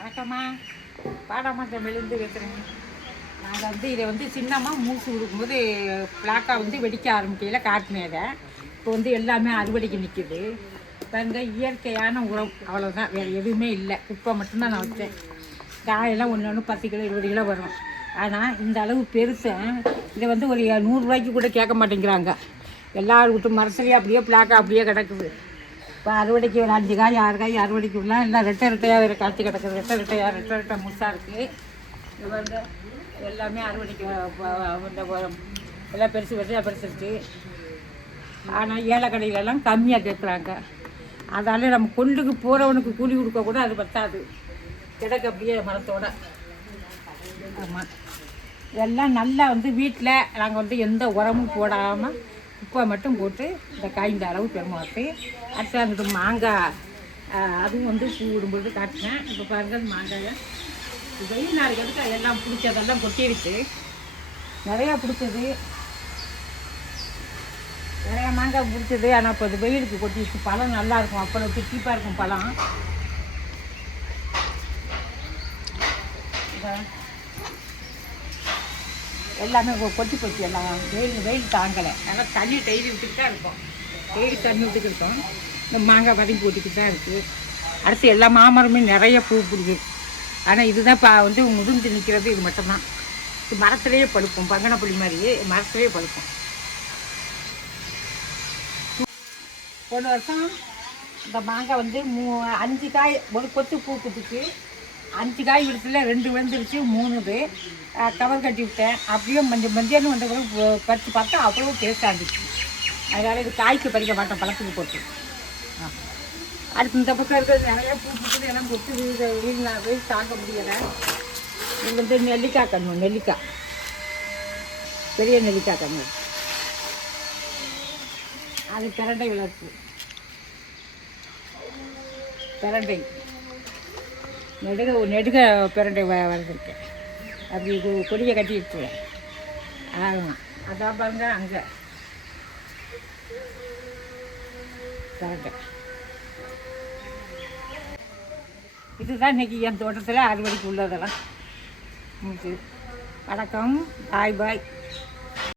வணக்கம்மா, பாடாமட்டம் விழுந்து வைக்கிறேங்க. நாங்கள் இதை சின்னமாக மூசு கொடுக்கும்போது பிளாக்காக வெடிக்க ஆரம்பிக்கையில் காட்டினேதை இப்போ எல்லாமே அறுவடைக்கு நிற்கிது. இப்போ இயற்கையான உரம் அவ்வளோதான், வேறு எதுவுமே இல்லை. குப்பை மட்டும்தான் நான் வச்சேன். காயெல்லாம் ஒன்று ஒன்று 10 கிலோ 20 கிலோ வரும். ஆனால் இந்த அளவு பெருசேன் இதை ஒரு 100 ரூபாய்க்கு கூட கேட்க மாட்டேங்கிறாங்க. எல்லாரும் விட்டு மரத்துலேயே அப்படியே பிளாக்காக அப்படியே கிடக்குது. இப்போ அறுவடைக்கு ஒரு 5 காய் 6 காய் அறுவடைக்கு விடலாம். எல்லாம் ரெட்டையாக வேறு காய்ச்சி கிடக்குது. ரெட்டை முழுசாக இருக்குது. இது எல்லாமே அறுவடைக்கு எல்லாம் பெருசாக பெருசுருக்கு. ஆனால் ஏழை கடையிலெல்லாம் கம்மியாக கேட்குறாங்க. அதால் நம்ம கொண்டுக்கு போகிறவனுக்கு கூலி கொடுக்க கூட அது பத்தாது. கிடக்கு அப்படியே மரத்தோட. ஆமாம், இதெல்லாம் நல்லா வீட்டில் நாங்கள் எந்த உரமும் போடாமல் குப்பை மட்டும் போட்டு இந்த காய்ந்த அளவு பெருமாட்டு அடுத்து அங்கிட்டு மாங்காய் அதுவும் பூ விடும்போது காட்டினேன். இப்போ பாருங்கள் மாங்காயை வெயில் நாளைக்கு எல்லாம் பிடிச்சதெல்லாம் கொட்டிடுச்சு. நிறையா பிடிச்சது, நிறையா மாங்காய் பிடிச்சது. ஆனால் இப்போ அது வெயிலுக்கு கொட்டிடுச்சு. பழம் நல்லாயிருக்கும், அப்புறம் திட்டிப்பாக இருக்கும் பழம். எல்லாமே கொட்டி போச்சு. எல்லாம் வெயில் தாங்கலை. அதனால் தண்ணி டெய்லி விட்டுக்கிட்டு தான் இருக்கும். டெய்லி தண்ணி விட்டுக்கிட்டு இருக்கோம். இந்த மாங்காய் வதங்கி போட்டுக்கிட்டு தான் இருக்குது. அடுத்து எல்லா மாமரமே நிறைய பூ பிடிக்குது. ஆனால் இதுதான் இப்போ முதிர்ந்து நிற்கிறது. இது மட்டும்தான் இது மரத்துலேயே பழுக்கும். பங்கனப்பள்ளி மாதிரியே மரத்துலேயே பழுக்கும். போன வருஷம் இந்த மாங்காய் 5 காய் ஒரு கொத்து பூ குத்துச்சு. 5 காய் விடுத்துல 2 விழுந்துருச்சு, 3 கவர் கட்டி விட்டேன். அப்படியே மஞ்சள் வந்த பிறகு பறித்து பார்த்தா அவ்வளோ டேஸ்ட்டாக இருந்துச்சு. அதனால் இது காய்க்கு பறிக்க மாட்டோம், பழத்துக்கு போட்டு. அடுத்து இந்த பக்கம் இருக்கிறது நிறையா பூ பூத்து எல்லாம் கொத்து வெயில் தாங்க முடியலை. இது நெல்லிக்காய் கண்ணு, நெல்லிக்காய் பெரிய நெல்லிக்காய் கண்ணு. அது பிரண்டை வளர்ப்பு. பிரண்டை நெடுக பிரண்டை வளர்ந்துருக்கேன். அப்படி இது கொடியை கட்டி வச்சுருவேன். ஆமாம், அதான் பாருங்க அங்கே பிரண்டை. இதுதான் இன்றைக்கி என் தோட்டத்தில் அறுவடைக்கு உள்ளதெல்லாம். வணக்கம், பாய் பாய்.